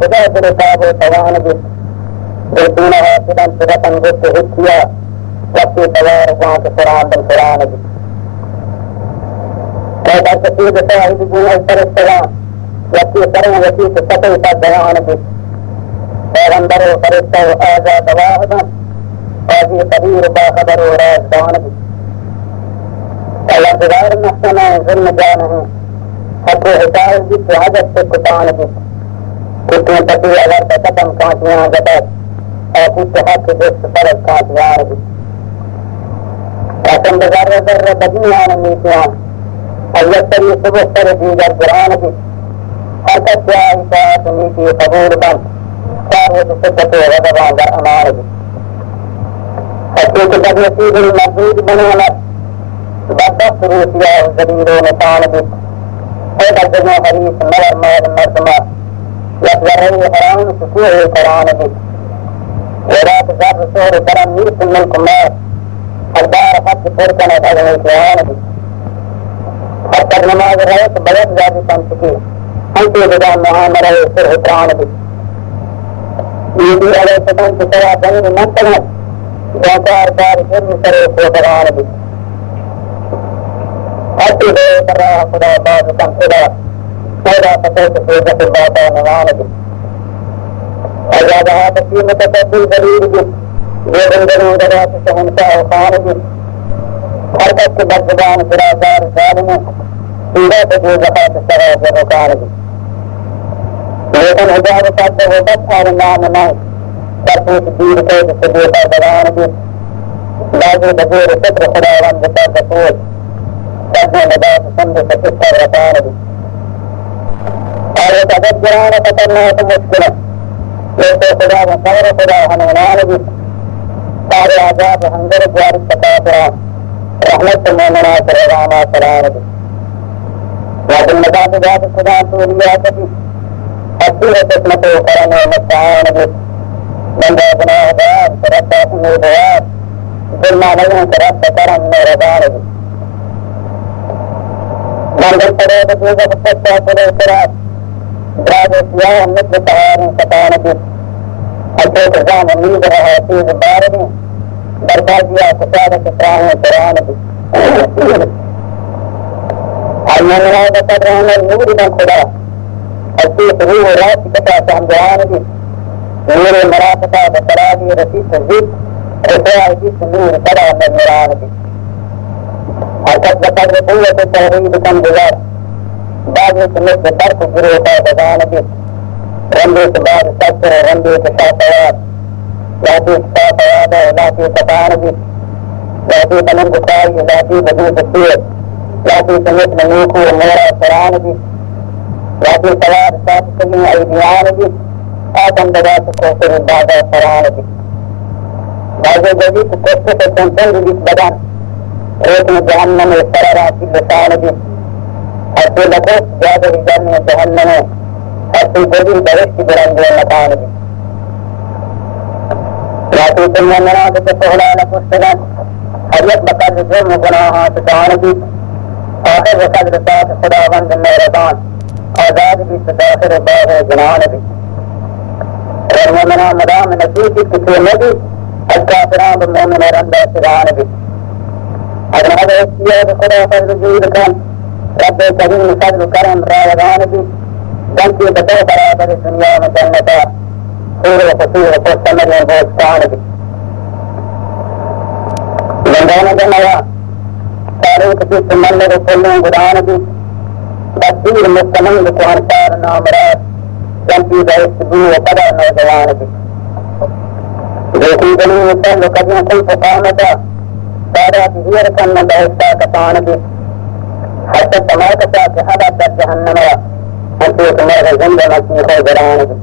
خدا برتاب و توان بید بردون حاصلا صدقا گفت حکیا وقتی توار وہاں کے قرآن بن قرآن بید پیدا کسید صاحب گناہ پر السلام وقتی کرن وقتی سطح تا بیان بید پیغمبر و فرشتہ و آزاد واحدا قاضی قدیر باخبر و رازدان بید اللہ بغیر محسنہ ظلم جانہ حق و حساب بید و حدث سے کتان بید کتنے پتی اگر تکتم کانچیاں جبت اور کچھ حق جس فرض کانچیاں بید رسم بذر ذر بدیان نیتیاں اللہ تری صبح سر دیگر قرآن بید حرکت کیا اطاعت نیتی قبول بند شاہد صدق و غضبان در امان بید حقیق بد نصیب المحدود بنامت بدبخت روسیہ و زبیر و نتان بید حیدر جنو حریص مر مر مردمہ یقذرہی حرام سکوہ قرآن بید ورات ذر سور کرم نیس ملک مار حدار حق پرکنت اگنی قیان بید حتی نماز رہت بیت زادی سنسکی ہمتی بدان محامرہ سر حکران بید بیدی علیہ السلام کی طرح بنی منتگت جانکار کار جرم سر خوتران بید حتی دے در راہ خدا باز کم خدا خدا فتح سیدت باتا نوان بید اجادہا تقیم تقبل ذلیل بید جو بندروں درات شہنشاہ و خان بید حرکت کے بردبان برازار ظالموں سیدہ تجو زخات سراز رکان بید لیکن حجاب صد و بس آر نام نائک برپوش دیر قید صدیقہ بلان بید لازو بزیر فکر خداوند پر بطول سبن لباس سند ستستر رکان بید آیت عدد جران تطرنات مشکلہ لیکن خدا و خیر خدا حنونان بید سارے عذاب ہنگر جاری تقاطرہ رحمت مومنات روانا سلان بید لیکن مداد ذات خدا سوریات بید حسیح قسمت و کرم و مستعان بید بندہ گناہ دار سرد امیدوار ظلمہ نہیں سرد کرم مہربان بید منگل پڑے بجوزہ بسکتا پڑے سرات دراج سیاہ مثل سہاریں ستان بید حسیح قزام امید رہا تیز بارنی بربادیہ کسادت اسراہیں قرآن بید المنہ بسر رحمہ نور من خدا حسیح روح رات کتا سہمجہان بید نور مرافتہ بسرابی رسیس زد رسوائی جس نور صدا من مران بید حرکت بسر قوت تحرید کم بزار باغی سمت برق گروہ کا بزان بید رندی سباد سکر رندی کشاپوار لاتی کشاپوار لاتی کتان بید لاتی تمن بخائی لاتی بدوس سیر لاتی سمت منوکو مورا سران بید لاتی سوار سات سگن ایدیان بید آتم بدا سکوسر بادا سران بید باغی جدید کشت سنسن بید بدن ریتن جہنم سراراتی لسان بید حتی لکوس جاد رجن جہنم حتی جدید برشت برنگ مکان بید لاتی سنیا مناد سفہلان کشتگن حریت بقدر جرم گناہات دان بید آخر بقدر ساتھ خداوند مہربان آزاد بید داخل باغ جنان بید والمؤمنہ مدام نصیب کسی نبی الکافران بالمؤمن رندہ سران بید اگر هذا اختیار خدا فضل جود کن رب کریم فضل کرم رایگان بید جنتی بطور برابر دنیا میں جنتا خور و فصور و پرسمر و بوستان بید لندان جنوہ تاریخ کی سمندر و کلوں گران بید تصویر مستمند کو انسار نامرات جنتی بہت بو و قدر نوجوان بید دیکھی گلی مستل و قدر کل فقامتا سارا بزیر کن بہتا کتان بید حتی تماکتا کہ حدا در جہنم انتی کمر زند مسیح و جران بید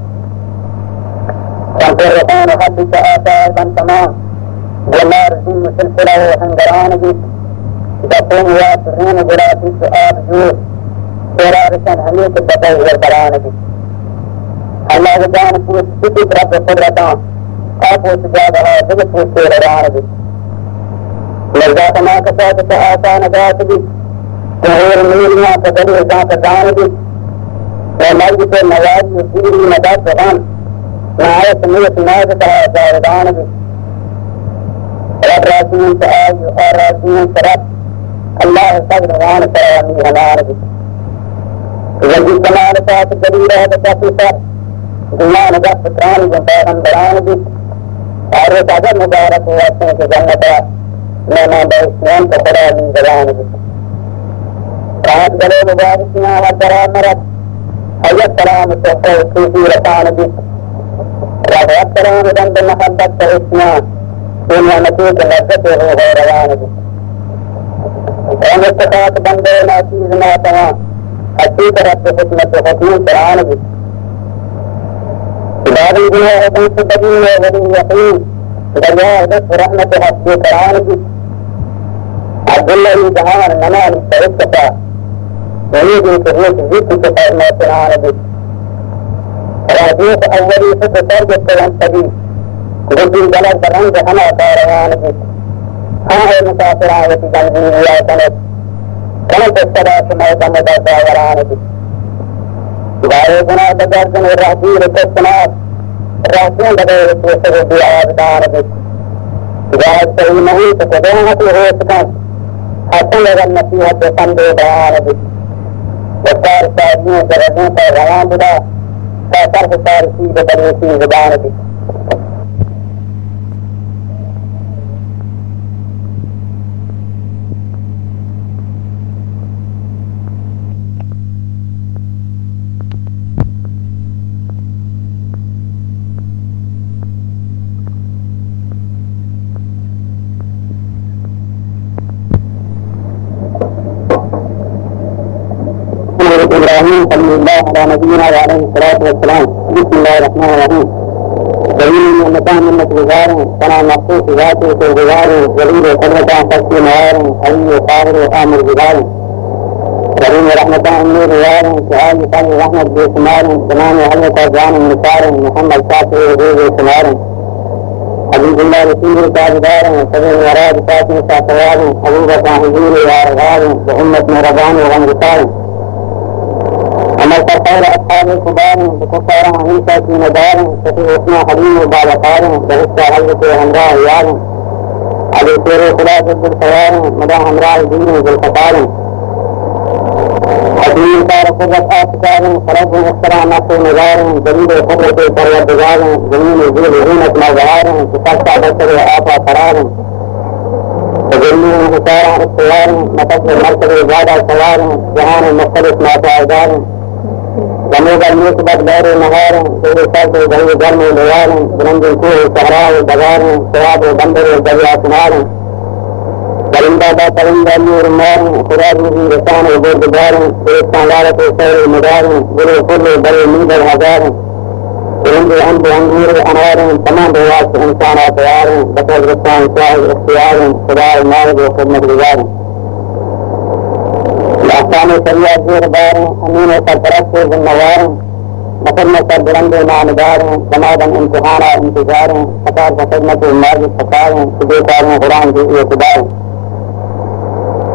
سنپر رکان حدی کا آثار بن تمام جمار زم سلسلہ و ہنگران بید دفون وات رین جراتی سے آب جور تیرا رسن حمید بطور بران بید اللہ جان پوچھ سکت رب قدرتان آپ و سجادہ دل پوچھ سے روان بید لذات ما کسادت آسان ذات بید تحور میلیاں تدلی ذات دان بید ومجد النوادي يسيري مدى سغان نهاية سمية نازة زاودان بي والراسين تآي والراسين ترد الله صدر وان سرامي هلار بي وجي كمال سات الدليل هذا كافر دنیا نجات فتران جنتان بران بي اور تاجر مبارک واسطے کے جنتا میں بہشیان کو خدا من زبان بي رات گلے مبارکیاں ودرا مرد حیت سلام سوکو سوفی رسان بي رات اکرام دند محبت بہشیاں دنیا نتیق لذت روح روان بي رم اتقاط بندے ناچیز ناتواں حقیق رب حکمت حکیم قرآن بي بعد الجناء بنت بدين ولي يقين دنيا بس رحمة حق قرآن بي عبد الله جهان منال فرشتا يريد كهوت ذكر كفرنا قرآن بي راجيت أولي فتر ترجت وانتبي ضد البلد برنج حنا قاريان بي هاي مسافران وتجنبي يا سند كانت السبع سمعت مدى وران بي دائے گناہ بجردن الرحبیر کسنات رحسین بغیر توسر بیعاد دار بک جاہد صحیح نہیں تو قدومت ہو سکن حسن لگن نصیحت قندے بیان بک وقار سادیوں درجوں پر روان بدا تا طرف سارسی بطریسی زبان بک إبراهيم صلى الله على نبينا وعليه الصلاة والسلام. بسم الله الرحمن الرحيم. دليل من مكان من غزار كان مخصوص ذاته في غزار وليد قدرة فكي موار حي قاهر آمر غزار كريم رحمة النور وار سؤال قال رحمة بسمار تمام حلوة جان النصار محمد شافعي وغير سمار حبيب الله رسول التاجدار سبيل وراد فاتن ساتوار حبيب صاحبير وارغار وأمة ربان وغنغطار أما الكفار أصحاب الكبار بكفار هم ساكين دار ففي اسمه حليم وبالقار بهسة حلوة همراء عيال علي سير خلاف بالخيار مدى همراء دين بالخطار حكيم صار قدرة أفكار خلق اختراع نفس نظار جديد قدرة پروردگار زمين الزيل غينة مظهار تقطع بصر آفا قرار تجلي انحسار اختيار نفس المركز زادة سوار جهان المختلف ما تعدار جميع الموسبة دار نهار سيد الصرف وجهي جرم وليال بلند الكوه الصحراء والبغار سواد وبندر والجريع سنار بلندا دا تلندا نور النار خراج في رسان وبرد دار برستان لارة سير المدار بلو كل بل من الهزار بلند عند انجور الانوار تمام رواس انسان طيار بطل رسان صاحب اختيار خدا المارد وخدمة رجال الأحكام الشريعة زير دار أمين وقدرت بالنوار مقدمة بلند معنبار سمادا امتحانا انتجار فقار فخدمة المارد فقار سبيكار قرآن في اعتبار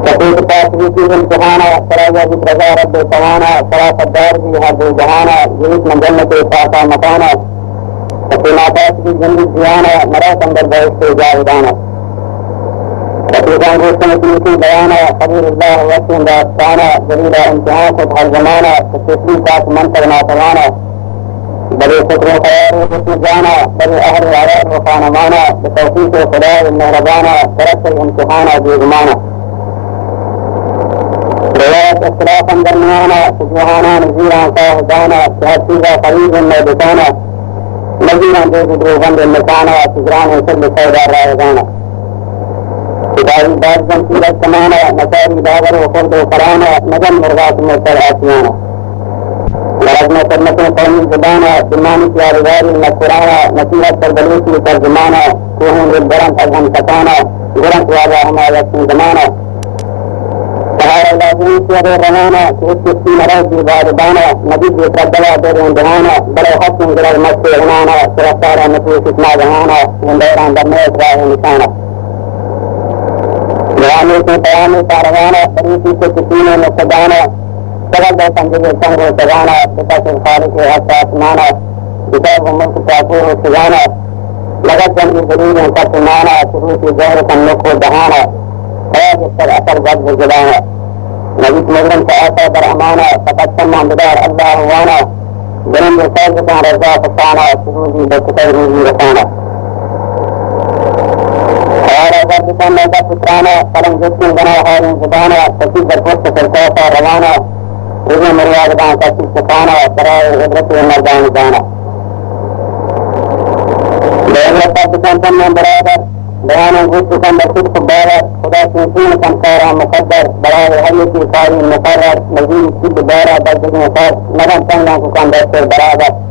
تقول تاسبي في امتحانا سراجا بترجا رب السوانا سرا فدار في هذا الجهانا جيت من جنة فاقا مكانا تقول تاسبي جنة جيانا مرا سندر بهشت جاودانا تقول كان رسمة في بيانا خبير الله وسن داستانا جليل امتحان فتح الزمانا تسلي تاس منتظنا سوانا بل فكر خيار وحسن جانا بل أهل العيار وخان مانا بتوفيق خداء المهربانا ترك الامتحان بزمانا رواية اختلافا درميانا سجوهانا نزيرا صاحبانا تهديدا قريبا ميبتانا نزيرا جيد دروغا بالمكانا سجرانا سل سيدا رايدانا كتابي بارزا سيدا السمانا مساري داغر وخلد وقرانا نجم مرغات مستر آسيانا لرجنا سرمة قومي زبانا دماني سيار غاري المذكرانا نسيرة تربلوسي ترجمانا كوهن ربران أزهم تكانا غران توابا هما يكسن زمانا سهارة لازم سيار الرمانا كوسكي مراجي بادبانا نبيد يتردلا دورين دهانا بلو حسن جلال مكي هنانا سرطارا نفوس اسمع دهانا وندوران درميت راه نسانا جواني سے قیام ساروانا بریسی سے کسینے مستدانا تغدى تنجد التمر سبانا بقص الخالق حتى أسمانا كتاب ملك تعفوه سجانا لقد جنبي دليل كتمانا سروسي جهر النقو دهانا فراج السر أثر جذب جلانا نبيت مجرم تآسى برأمانا فقد سمع بدار الله وانا جنم يساجدان رضا فصانا سروسي بكتر روزي رسانا और अगर में का पुत्राना कलम जिसने बना है जुबाना सची बरकत करता था रवाना रुज़ मर्यादा का सिखाना कराए इबरत मर्दान जाना बेहद पाकिस्तान में बराबर बयान गुस्त का मकसद खुदारा खुदा की तीन संसारा मुकद्दर बराए हर की सारी मुकर्रर मजीद की दोबारा दर्जों पर नरम तंगों को कंदर बराबर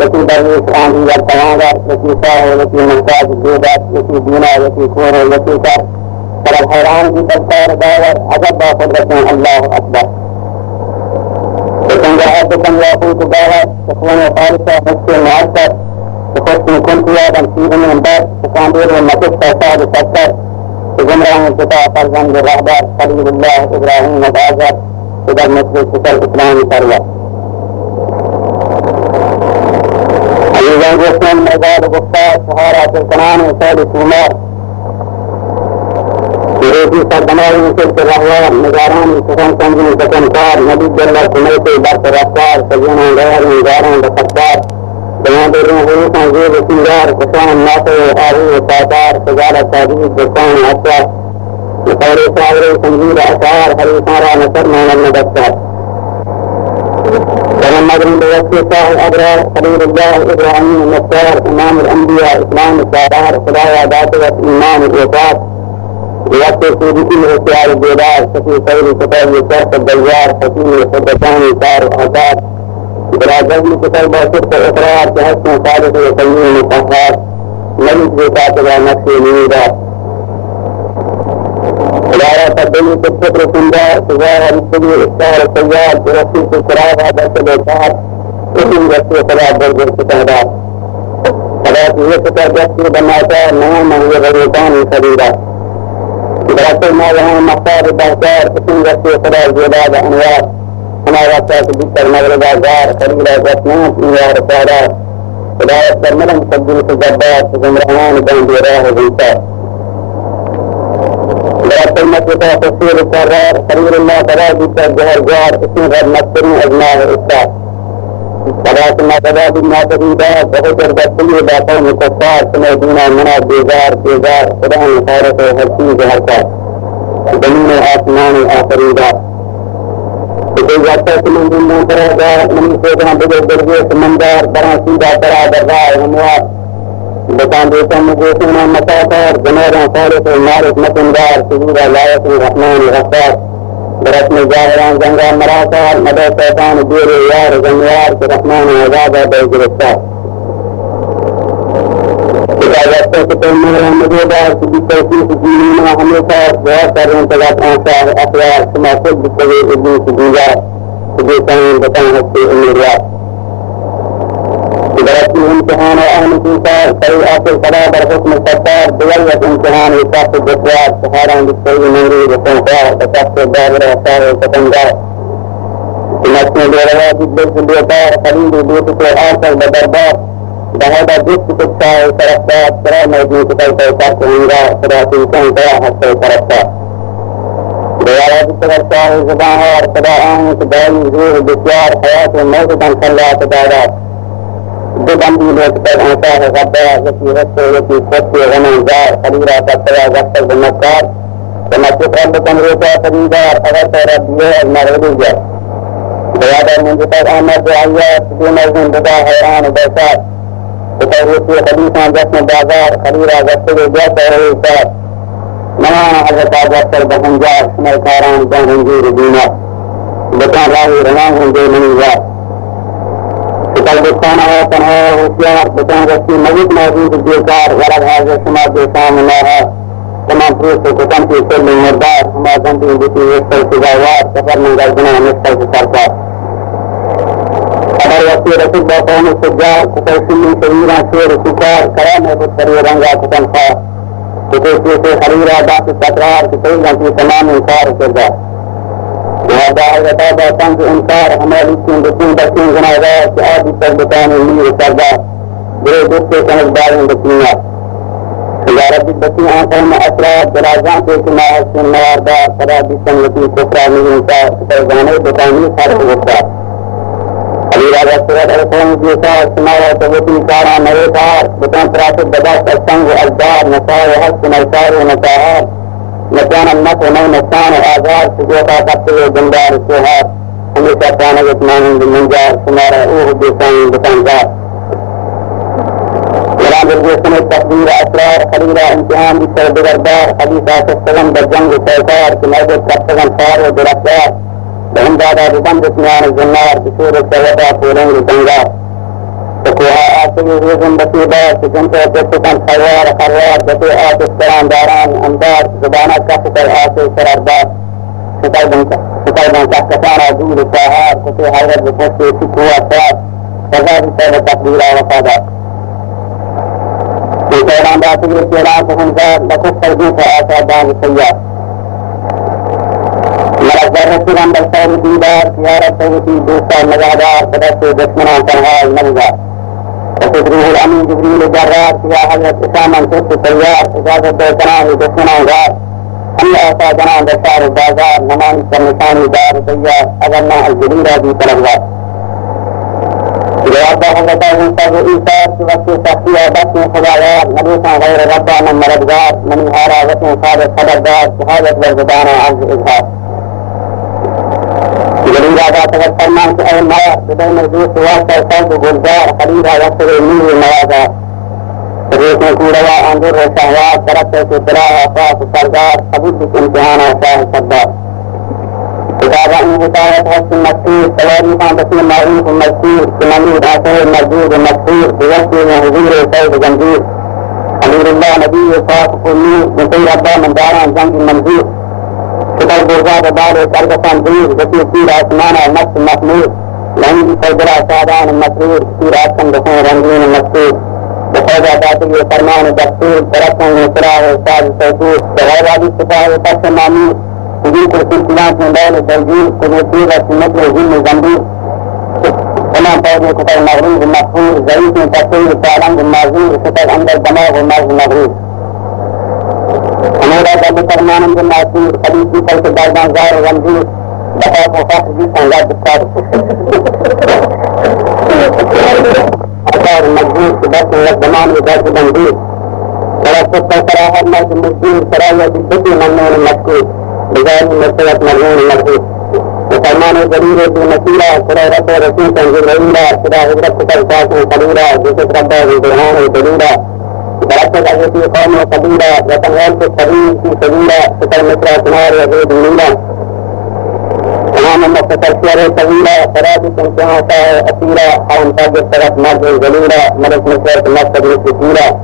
यकी दरवेश आंधी या तवांगर यकी साहो यकी मुहताज बेदात यकी दीना यकी खोरो यकी कर तरफ हैरान की तबकार दावर अजब बाक़ुदरतें अल्लाह अकबर लेकिन जहाँ दुकान याकूत दावर सुकून फारिसा मुझसे मुआस्कर सुखों कुंतिया बंसीर में अंदर सुकांदीर में मकिस पैसाद सत्तर गुमराह पिता फरजंद रहबर खलीलुल्लाह इब्राहीम आज़र इधर मुस्लिम फिकर इस्लामी सरवर الإنسان مزاد غفار سهارة القرآن وسائل الثمار يريد سردمار مثل الرهوان نجاران سكان تنجم سكان كار نبي جلال سميت برس رفتار سجينا غير نجاران بخطار بيان دورين غروسان زيب سنجار كسان الناصر وآهي وساتار سجالة تابيد بسان أسوار لخير ساغر سنجير أشعار حريصان را نصر من المدستار ومن مدرم بوصف صاح الأبرار خليل الله إبراهيم المختار إمام الأنبياء إسلام السادار خدايا داتوة إيمان الإطاعت بوصف سيدي الهسيار الجدار سفي خير كتاب يسرق الدجار حكيم الخدتان صار وعطار بلا جزم كتاب وصفت إقرار كحسن صالح وقيم القهار ملك بكاتبة نفسي نيدا لا تبدل تكتب سنداء سجارة بالسجل إستار السيار برسيس الكرابة درس الإطار اسم جسي خلاب برجل ستهدار خلاص هي كتاب جسي بناتا نعم هي غريطان خليلا درس المال هم مختار الدهدار اسم جسي خلاب جلاب أنوار هنا رسات بكر مغرب أزار خليلا جسنات إيار سادار خلاص برملم تبدل سجبات سجمرهان بنديراه وزنسار المسجد تفسير القرار خليل الله تراجد الجهر جار اسم غير مسترين أجناه إستاذ صلاة ما تبادل ما تريدات وحجر بسلي باطل مكفار سمعدينا منا بيزار بيزار خدان خارق وحسين جهركات زمين الآسمان الآخريدات إذا جاءت من دون منترهدار من سيدنا بدر درجة سمندار بران سيدا ترى برغاء وموات بطان دیتا مجھوسنا مطاطار جنورا خالق المعرف متندار سجودہ لائق الرحمن غفار برسم جاہران جنگا مراسار مدى سیطان دیر یار جنوار رحمان عذابہ بے گرفتار کتابت سے کتب مہران مجھودار سبی توفیق جیلینا ہمیشہ بہت سارے انتظار آنسار اخیار سما خود بکوی ابن سجودار سبی سائن بطان حسی امیرات درس امتحان أهل الكتاب سيئات الصلاة بالحكم الستار بغية امتحان وصف الدكوات سهارا بالسيء الموري والتنفار وصف الدابر وصار التنجار نسل الرواد الدرس البيطار خليل بيوتك الآخر بدربار بهذا جسد تكسا وترفات سراء موجود كتاب وصف الهنجار سراء تنسان سراء حتى وترفات بغيرات التغرصار الزبانهار سراء تدعي زور بسيار حياة الموت تنخلى تدارات بدندي لوكتر أنصار غبار يكي رسو يكي خطي غنانزار خليرا تطوى وقتر بالنكار ومسيح ربكم روسا فريدار أغسى ربيه المغربية بيادر من جتر أحمد وعيات دون أذن بدا حيران وبيسار وتوروسي خليفان جسم بازار خليرا وقتر جاسر ويسار نوانا حضرت وقتر بحنجار سميكاران بحنجير دينار بكان راهي رناهم دي منيزار بطلبستان ہے تنہا ہوشیار بطان رسی مجید موجود بیکار غرب حاضر شما بیسام اللہ ہے تمام پروس کو کتن کی سل مردار ہما زندگی بیتی وستر سزاوار سفر من گردنا مستر سرکار خبر وقتی رسول با قوم سجار کتر سلی شہیران شیر سکار کرام ہے بطری رنگا کتن خواہ کتر سے خریرہ باقی تقرار کتر جنتی تمام انکار کردار وهذا عدد تنز إنكار عماليكين بسين بسين جنازات آدي تردتان اللي وسردات بري دوسته سنزدارين بسينات إذا ربي بسين آنفهم أسرار درازان تيكما حسن مواردار فرادي سنوتي كفرا مهنسا سترزاني بطاني خارق وفرات أليرا رسولت أرسون جيسا سماوة توتي كارا نويتار بطان فراسد بدات السنگ والأجدار نساء وحسن نسار ونساءات نسان النفع نو نسان آزار سجوتا قبطه جندار سوهات ہمیشہ پانا جتمانیں بمنجار سمارا اوہ بیسان بطانزار قرآن بالجسن التقدیر اسرار خلیلہ امتحان بسر بگردار حدیث آسف سلم بجنگ سیطار کنائدت کبتگن فار و درفتار بہندادا ببند اتنان الزنار بسور السوطا پولنگ تنگار تقوها آسلی روزن بسیبار سجنت وقتتن خوار خوار جتے آتش کران داران اندار زبانہ کفتر آسل سراردار ستر بن کفتانا دول ساہار کتے حیرت بکستے سکھو اثرات فضاد سر تقدیرہ وفادات سیران باتگیر کیران سہنزار لکس تردین فآسا دان سیار ملک ذرسیران بلسار دیدار سیارت توتی دوستا مزادار بدست دشمنان تنہائی نبزار وتدريه الأمين جبريل الجرار فيها حضرة إسامة ترس التيار إجازة دوتناه دشمنا غار أن أعطى جنان بشار البازار نمان كالنسان دار التيار أغنى الجليلة دي طلبات جواب حضرته منصر إيسار في وقت شخصية بس خدايار نبيسا غير ربا من مردگار من إهارة وطن خالد خبردار شهادة والزبانة عز إظهار جليلة ذات فرمان في أول مرة بدون الجوس واسطة صوت بلدار خليلة وصل الميل الموازار الرئيس نكورة وأنظر الشهوات تركت اتلاها أفاق السردار قبلت امتحان وشاه السردار كتابة انهتاية حسن المكتور تواريخا بسيط معروف المذكور سمنود آثار المردود المكتور بوصل من حضور سيد جنبير أمير الله نبي صاحب النور نطير أبا من داران جنب المنزور كتاب برزاد بار كرجسان دير ذكي سير آسمانا نفس محمود لهم بصدرا سادان المسرور سير آسم بسن رنگين المسرور بخوضا باطل فرمان دستور برسن نصرا وإستاذ سيطور بغير عدي سفاه وطرس مامور وجود السلسلات من دول التوجيه كنوتيغة سنة وزن زنبور تمام فوضي كتاب مغروب المغفور زريف من تفسير التعلم المعذور كتاب عند الدماغ والمغز المغروب أمورا جب فرمان بالناسور خليفي فلك داردان زار ونجور بخاف وخاف جيس أنجاد بكار أثار المجبور سبات الزمان وذات بندور ولا ستة صراحة مرد المجبور سرايا بالبطي ممنون المشكور بذات مرتبة مرمون المرهوب وفرمان الجليل بالمسيرة سراء رب رسول تنزل رئيلة سراء هجرة كتلفات قليلة جسد ربا بالبرهان الدليلة بركة أجتي قوم قبيلة وتنغال في الطريق في سبيلة ستر مصر سنار وزيد ميلة تمام مستقر سيارة طويلة فرادس انتهاء أسيرة حرم تاج السرط مرض الجليلة ملك مصر المسجد الكثيرة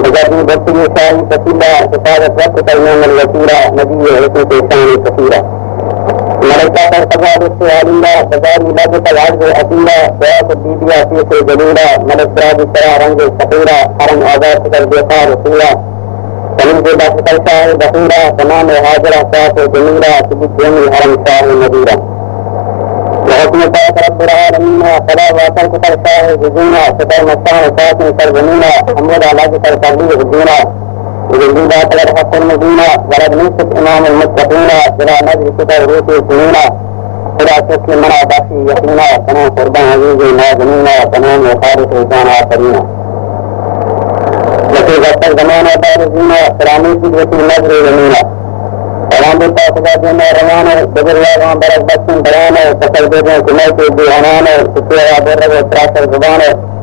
بجاتي بطي شاهي كثيرة كتابة وقت تيمين الوسيلة نبي حسن تيسان كثيرة ملكة ترتبع بالسؤالية بجاري لجة العز الأسيلة بيات الديدية في جليلة ملك راج السراء رنج الفقيرة حرم آزاد تربيقا رسولة فمن جدا فتلشاه بخيرة تمام هاجرة صاف جميلة تجد جميل حرم شاه النبيرة وحكم طاعة رب العالمين وصلاة وصل فتلشاه جزينة ستر مستان ساكن سرزمينة حمود علاج ترتبليه الدينة وجلدوا تلد حق المدينة ولد نصف إمام المتقين إلى نجل كتر روت السنين إلى شكل منع باشي يقينا تنام قربان عزيزي نازمين تنام وخارق إنسان آخرين لكي غطر زمان بارزين سلامي سلوة النجر يمينا سلام بالتا خدا جينا روانا دبر الله برك بسن برانا تقل بيجن كميت الديانانا سسيا برد وتراث الزبانا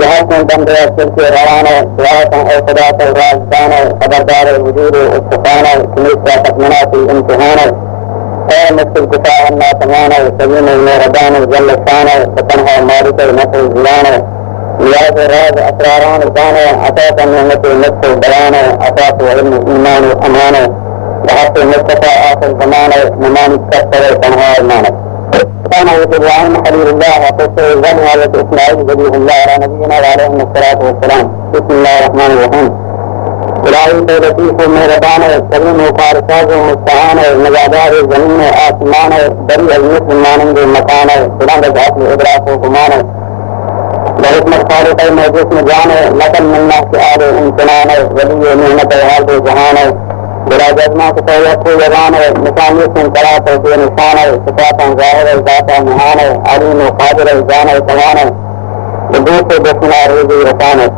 جهازكم دم رياض سلسي روانا دعاة أو خداة الرازدانا خبردار الوجود والسفانا كميسة تكمنات الامتحانا خير مثل كفاء النا تمانا وسبيل المردان الجل الشانا فتنها مالك المثل الزلانا نياز الراز أسراران الزانا أساس النعمة المثل البيانا أساس وعلم الإيمان والأمانة وحق المصطفى آخر زمانا مماني كثر تنها المانا كان يجب عن حليل الله وقصه الزمها وإسماعيل وليه الله على نبينا وعليهم الصلاة والسلام بسم الله الرحمن الرحيم الهی تو لطیف و مہربان ہے، کریم و کارساز و مستعان ہے، نگہدار زمین و آسمان ہے، بری عظمت مانند مکان ہے، بلند ذات ادراک و گمان ہے، بحکمت خالق موجود میں جان ہے، نقل ملنا کے آل امتنان ہے، ولی محنت حال جہان ہے، بلا جزمہ کو سہولت کو یگان ہے، نشانی سے انقرات و بے نشان ہے، صفات ظاہر ہے، ذات نہان ہے، علیم و قادر ہے، جان ہے، تمام ہے، بدور سے بسنا روزی رسان ہے،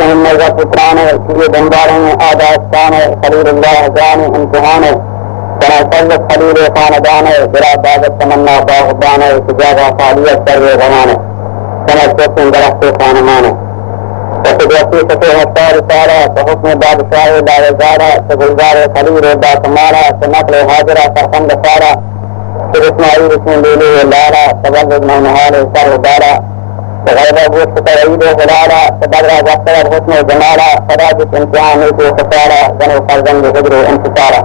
مرزا پتران ہے، کیے بمبارے میں آداستان ہے، خلیل اللہ جان امتحان ہے، بنا سلط خلیل خاندان ہے، برا دعوت تمنا باغبان ہے، سجاغہ خالیت سر غمان ہے، سنت سکن درخت خانمان ہے، وقتی فتح حسار سارا، حکم بادشاہ دارزارہ، سگلزار خلیل دا تمارا، سنقل حاضرہ سرخند سارا، سر اسماعیل اسم لیلی لارا، تبلد نحال سر دارا، غیبہ گوشت تعید و غلالہ، تبرہ وقتر حسن و جمالہ، فراجت امتحان ایک و خسارہ، زن و فرزند حضر و انتصارہ،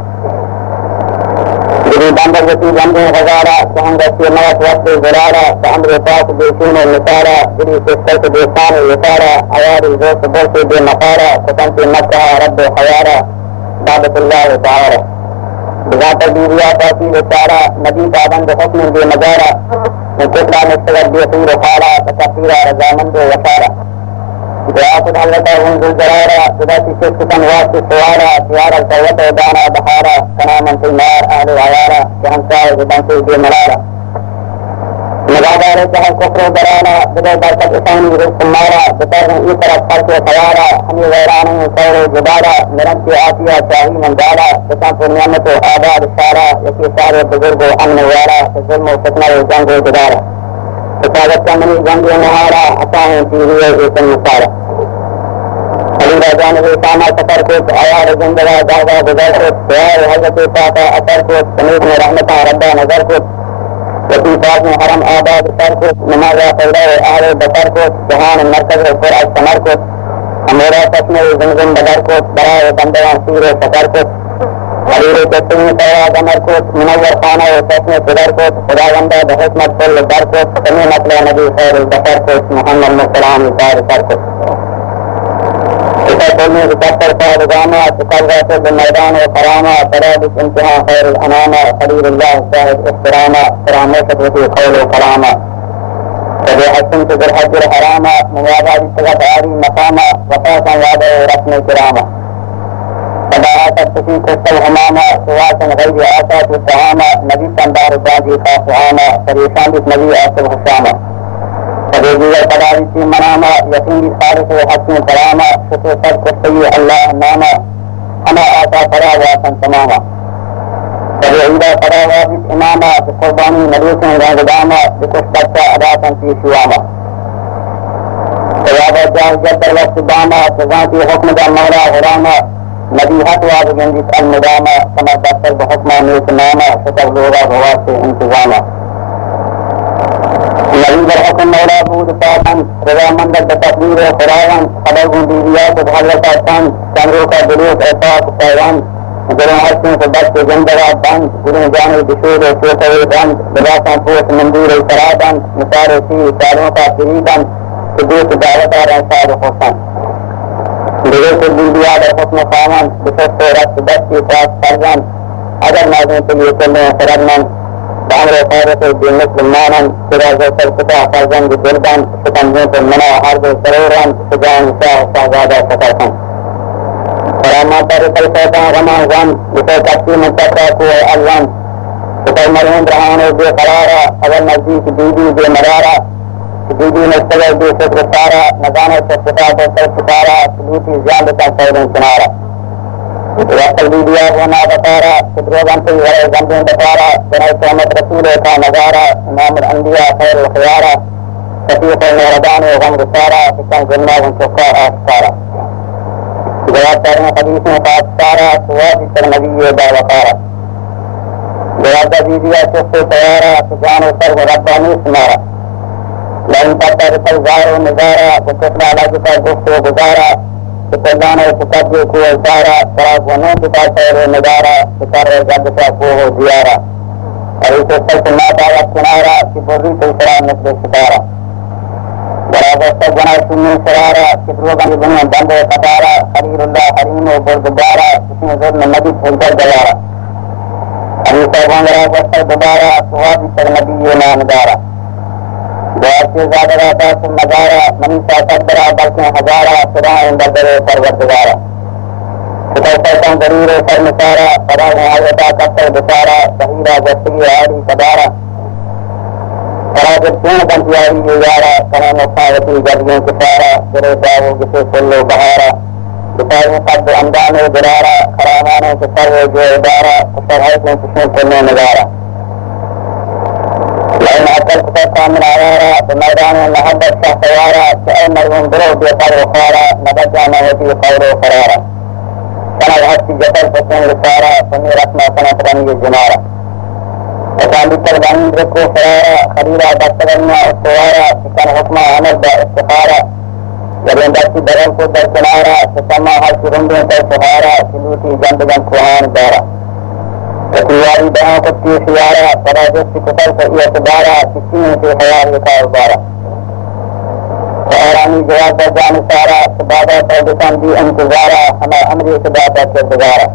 جری بندر وسی بند غزارہ، سہنگسی موت وقت زرارہ، سہندر پاک بیشون و نثارہ، جری سستر بیسان و یسارہ، عیاری زوست برس بے مقارہ، ستنسی مکہ رب حیارہ، بابت اللہ تعالی، بذات بیریا تاثیر سارہ، نبی پابند حکم بے مزارہ، مکتلا مستغد بیخیر خارا، تکفیر رضامند و وفارا، دعاقد حضرت ونزل جرارا، جداتی شکتن واسط سوارا، سوار القوت و دانا بحارا، کنامن تیمار اہل عیارا، شہنشاہ زبانتی بے مرارا، نگادار جہاں کفر و درانا، بدے برکت اسانی رزق مارا، بطرن ای طرف خلق و خوارا، ہمی غیرانی کور و جبارا، مرنتی آتیا شاہی منگالا، بطن پر نعمت و آباد شارا، یکی سارے بزرگ و امن وارا، ظلم و فتنہ و جنگ و جدارا، فتاوت کا منی جنگ و نہارا، حساہیں تیری و ایسن مسارا، علی جانب ساما سفر کت، آیار زندگا جاگا گزر کت، سوائے حضرت پاکا اثر کت، سمید میں رحمتہ ربا نظر کت، وفي فاطمة حرم آباد تركت، نمازا فيداء أهل بطركت، جهان المركز والقرى استمركت، أمورا تسمي زمزم بدركت، براء بندوان سير فتركت، حرير تسمي طوى دمركت، منور خانة وتسمي فدركت، خدا وندى بحكمة كل دركت، سمي نقل نبي خير البشركت، محمد مصطلعان الدار تركت، إذا كلمي بكثر فارغاما، تقررت بالميدان وكرامة، ترابط انتهاء خير الأنامة، خليل الله شاهد احتراما، كرامته في قول وكرامة، فبي حسنت بالحج الحرامة، من وضع بسغة عالي مقامة، وفاة وعده رسم كرامة، فبعثت في كسة الهمامة، سواسا غير آسات الطعامة، نبي تنبار الداجي خاصعامة، فريشان بس نبي آسف الشامة، فبيجي القداري في منامة، يقين بخالص وحسن كرامة، شكو صدق السيء الله النامة، أنا آتا فراغاتا تماما، فبعيدا فراغات إماما، بقرباني ملوك غاغداما، بكشتك أداتا في شواما، فيابا جاه جد الوقت داما، فذاتي حكم دا مولا غراما، نبي حق واب جنجت المداما، كما تأثر بحكمة نيس ناما، فتبلوغا غواسي انتظاما، نبی برحکم مولا بود ساتن، رضا مندر بتقدیر خداوند، خبر گندیدیات حضرت سن، چندروں کا بلوغ احساس پیوند، گروں حسن سے بچ کے زندگا بند، گروں جانے بشور و چوکوے بند، لباساں پوش مندور سرابند، نثار سی ساروں کا فریبند، قدوس دعوت رنسار حسن، بغیر سے بیدیاد حسن خامند، بسست و رست بستی ساس فرزند، اگر نازوں کے لیے چلنے خردمند، بامر خیرت بالمسلمان، سراج سرکتا فرزند دلبند، ستنزوں پر منع حرب سرورند، سجان شاہ شہزادہ فترخند، فرامات رسل شیطان غمان غند، بسر کبتی منتقرہ کوئے الوند، بسر مرہم رہان و بے قرارہ، اگر نزدیک بیدی بے مرارہ، بیدی مستقل بے فکر سارا، نظانہ شخصتا پر سر ستارہ، سلوٹی زیان بتا سیدن کنارہ، وقت بیدیا ہونا بطارہ، قدروبان سے غیر زندین بطارہ، جنائی سحمد رسول کا نظارہ، امام الانبیاء خیر الخیارہ، شفیق المہردان و غم رسارہ، حسن ظلمہ و شفا آسکارہ، جواب تارین حدیث میں خاصکارہ، سوادی سر نبی باوقارہ، جواب بیدیا شخص تیارہ، سجان و سر و ربانی سمارہ، لائن پتہ رسل ظاہر و نظارہ، بکتنا لگتا گفت و گزارہ، سکردان و سکردی کو اشارہ، سراغ و نون کتا سیر و نگارہ، سکر جدتا کو ہو زیارہ، اور اسے سلط ماتا و کنارہ، کی بری تیسرا مثل ستارہ، برابر جناح من سرارة كبروغا بني بند قطارة خليل الله حليم وبردبارة اسم ظلم النبي سلطة جلارة أبي صاحبان برابر دوبارة صواب النبي نامدارة دوارتی زادرہ تاسم مزارہ منیسا تدرہ بلکہ ہزارہ صدایں بردر پروردگارہ خطر سلطان ضرور سر مسارہ خدا محایتہ کفتر بسارہ صحیرہ جستگی آری صدارہ فراجر کیوں بنتیاری یارہ کنے مصاوتی جرگیں کسارہ جرے جاو جسے کلو بہارہ بسائیں قد اندان درارہ خرامانوں کسر جو ادارہ کسر حیثیں کسیں کلو نگارہ لأن أكل كتابة من عرارة بميدان المحبة شهوارة كأمر منظره بيطار وخارة نبجع نوتي قوله قرارة كان الحسي جبل فسن لسارة سمي رسمة سنة رمي الجمارة وكان بالتربعين ركو فرارة خليلة بستغلنا استوارة كان حكمة عمل با استخارة يبين دستي بغل کو در کنارة تسمى حرش رندين تر سخارة سلوتي جنب جنب كوهان دارة وتیاری بہاں کو تی خیارہ فراجت کی کفر کو اعتبارہ کسی نے سے خیال لکھا ابارہ وآرانی جواب جان سارا سبادہ تردکان دی انتظارہ ہمیں عمری سبادہ کردگارہ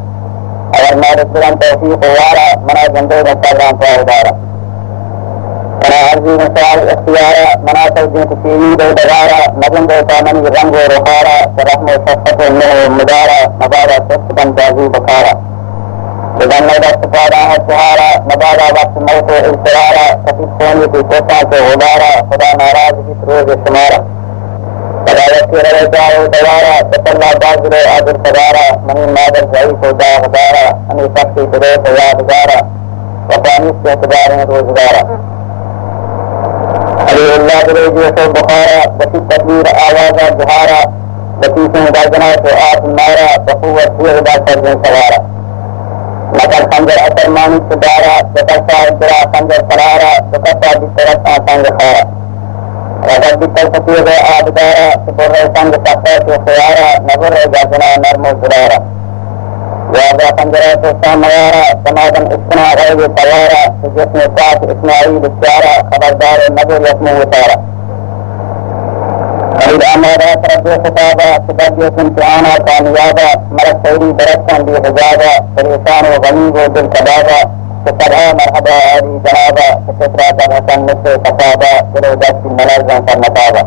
اگر مارد قرآن توفیق وارہ منا جندے دستاران فاہدارہ منا عرضی مسائل اختیارہ منا تردین کسیوی دو دگارہ مجن دو تامنی رنگ و رخارہ فرحم و شفت و نہ مدارہ مبارہ سخت بن جازی بکارہ إذا ما استفادها السهارة مبادا وقت موت السرارة ففي الثانية في قصة غبارة خدا ناراض في سروج الشمارة فلا يسير رجاء دوارة تطلع بازر آجر صدارة من النادر ضعيف ودا غبارة أني شخصي فدوث يا غبارة وفانيس في اعتبار روزگارة حليل الله بريجي سو بخارة بسي التدبير آوازة جهارة بسي سنداجنا سوآت النارة بقوة في غدا سرجن سوارة مگر خنجر اثرمانی سدارا بکرتا ادرا خنجر قرارا بکرتا بطرف آسان خارا اگر بطر فتیغ آبدارا سپر سنگ سقیت و خیارا نظر جازنا نرم و زرارا وعدا خنجرات و ساميارا سمادن اسنا غير طوارا جسم ساعت اسماعيل السيارا خبردار نظر يسمو وطارا قريب آمادات رب خطابا سبب امتحانا کامیابا مرد سوری درستان بی حجابا پریشان و غنیب و دل کبابا سسرها مرحبا آلی جنابا سسرات حسن نصر خطابا جلو دستی ملازم فرمتابا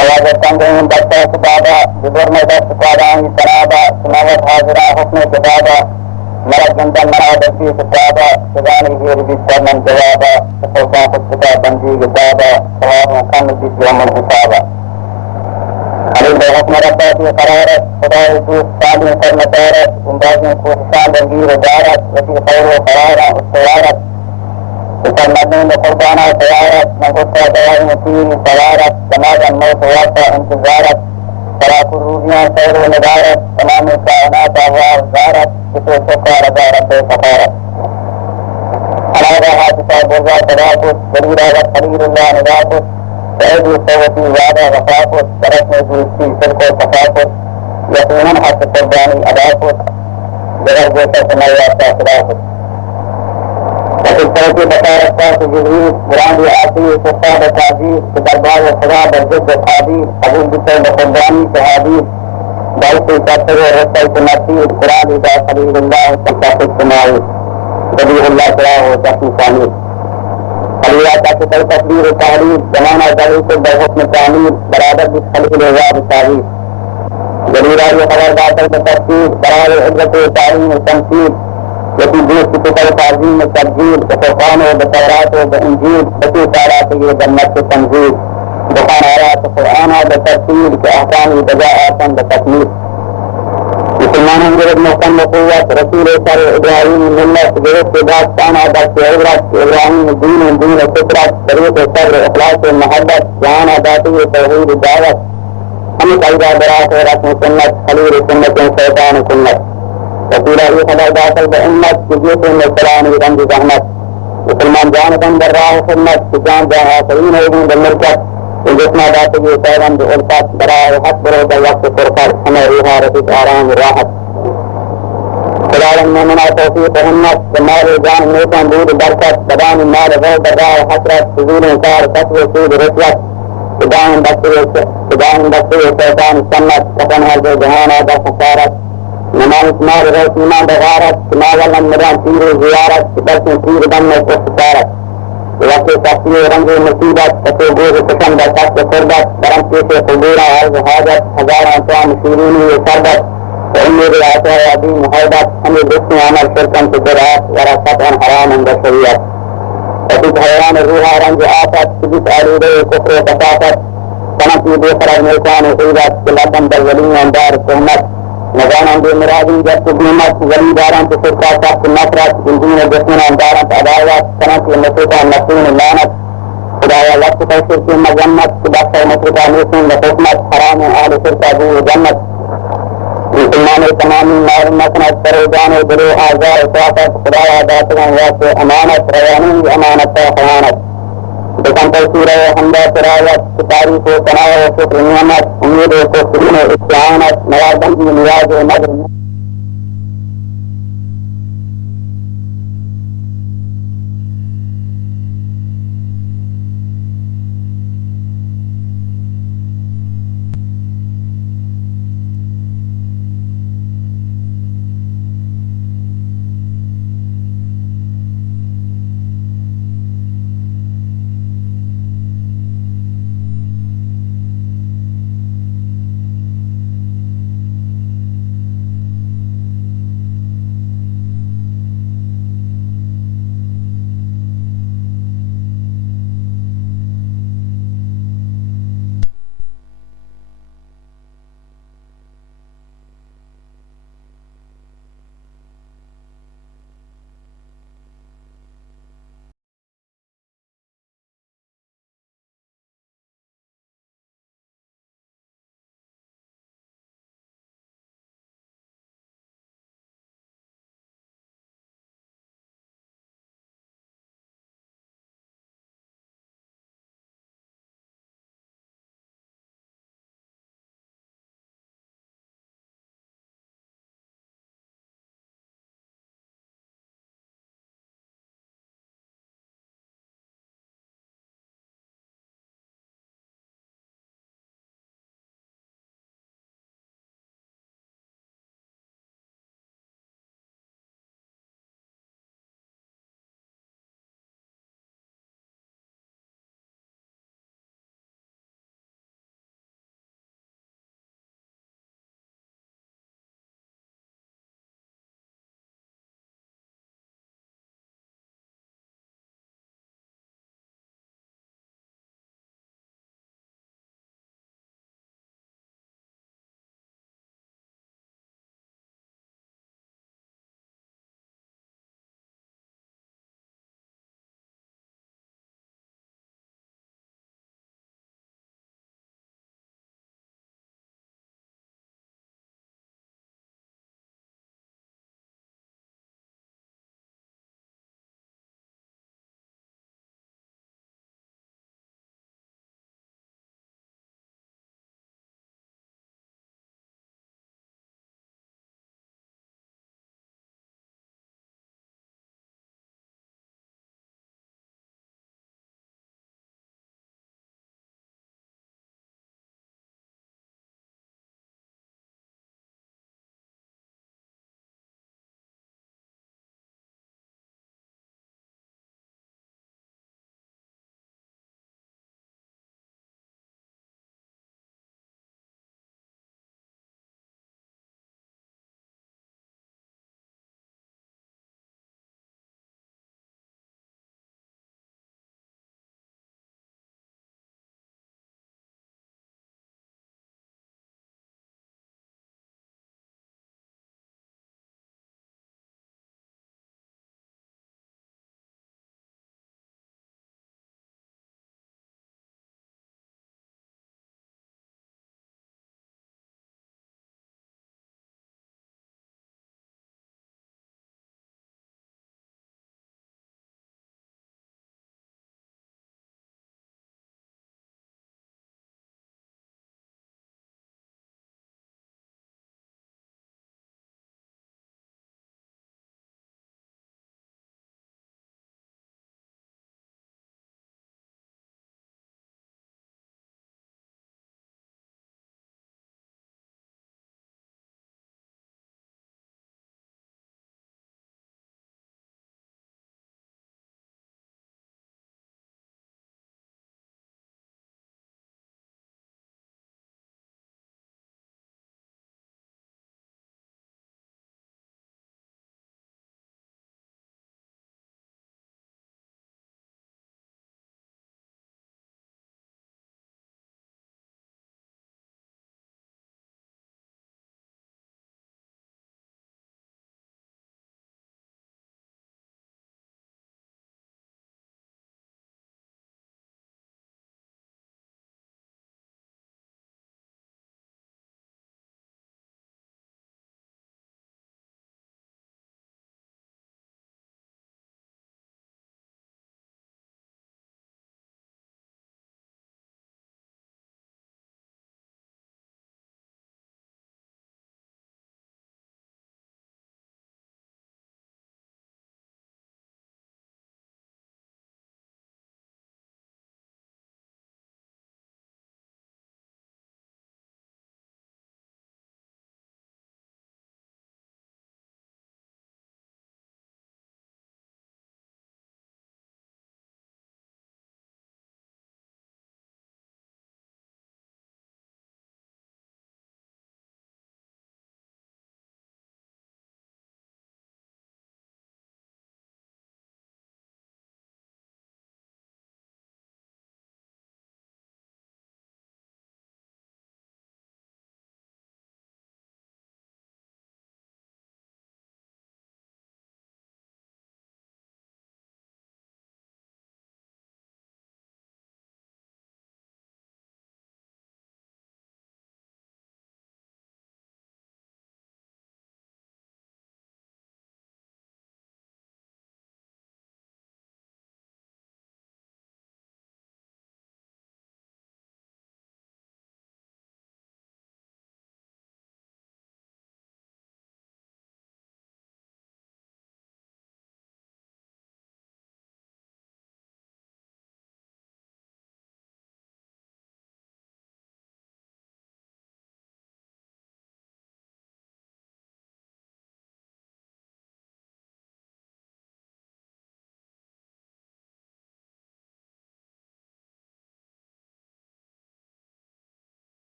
آواز تنگین دستا سبابا جبرم دست قادانی سنابا سنوت حاضرہ حکم کتابا مرد جندن مرادتی سبابا سبانی غیر بیستر من جوابا سفوکان خودکتا بندی گتابا سواب مکان بیس یوم الحسابا خلیل حکم رباتی قرارت خدای دوست سالی فرمتارت انبازی کو حسان دنگیر دارت وفی خیر و قرارت استوارت سفر مدنین قربانا سیارت نگوشتا دوائی نتیری سوارت سماجا موت وقتا انتظارت فراق الروحیان سیر و ندارت تمام کائنات آواز دارت کسو شکا رضا رب فقارت علاقہ حادثہ بوزا تداکت جلیل آغت خلیل اللہ نداکت سعید صوتی وعدہ وفاقت طرف میں دوستی صدق و صفاقت یقیناً حق قربانی اداکت جگر جیسا سمایات صداقت وفي الصوت بطارت تاس جبريل قرآن آتي صفاد تعزيز بدربار خدا بالجد الحديث قبول بسيد قرباني شهاديث بلسي تأثر ورسل سنتيد قرآن إذا خليل الله تحت السماوي بديع الله تعالى وتحت ثاني خليلات تكتب تكبير التعليل زمانة ذلك بحكم التعليل برادر بالخليل وزاد التعليل جليل آيه خبر داخل بالتفسير برادر العزة والتعليم والتمثيل وفي جيش كتب تعظيم التبجيل وفرقان وبالتوراة وبإنجيل وفي سارات جنة التنزيل بخان آيات القرآن بالتفسير كأحكام بجاءة بتكميل مسلمان جرد محكم قوة رسول سر إبراهيم ملة جرد سبات سانا بس عبرت إبراهيم الدين دين الفطرة طريق الصبر إخلاص المحبة جانا ذاتي توحيد الدعوة هم قيدا برات ورسم سنة خليل سنة شيطان سنة رسول الله خبر داخل بأمت جزيت من السلام رمز زحمت مسلمان جانبا براه خدمت سجان جاها سرين وابن بالمركز وجسنا داخل سيرا بألفات براه حق برود الوقت فرقر حمى روها رفيق آرام الراحت خلال من توفيقهن ومال جان نيكان دود بركت بدان مال غير بداء حسرت حضور انكار كسر سود رشوت بدان بسر شيطان سنت كفن هذا جهان هذا خسارت نمائش مال غير سيمان بغارت كمالا مدان تير زيارت بس تير دم خسارت وقت تحصيل رنج مصيبت وتوجيه قسم بركت وقربت برم كيس قبورا عرض حاجت هزار انتوان شيريني وشربت وإني رعاتها أبي محيبت أمي بسم عمل شركا في الجرات ورقة حراما بشريات وفي حيوان الروح رنج آفت سجد آلوده كفر وكفافت سنتي بخرج ميكان وقيدت كلابا بالولين واندار التهمت نظاما بمرادين جبت بيمت ولي داران تشركا تحت النصرت جنجين جسمنا اندارا تأداوات سنتي المسيطة النفسين اللانت خدايا وقت تشرك مجمت تبقى مصرقا نيسين لحكمت حرام أهل شركا بو جنت مسلمان تمامی معلومات پریشان و دلو آزار اطاعت خدایا داتگان واسه امانت روانی امانت خیانت بکنتر سورہ حمدہ سرایت تاریخ و تناو و شکر نعمت امید و تسلیم و استعانت نوازندی نیاز و نظر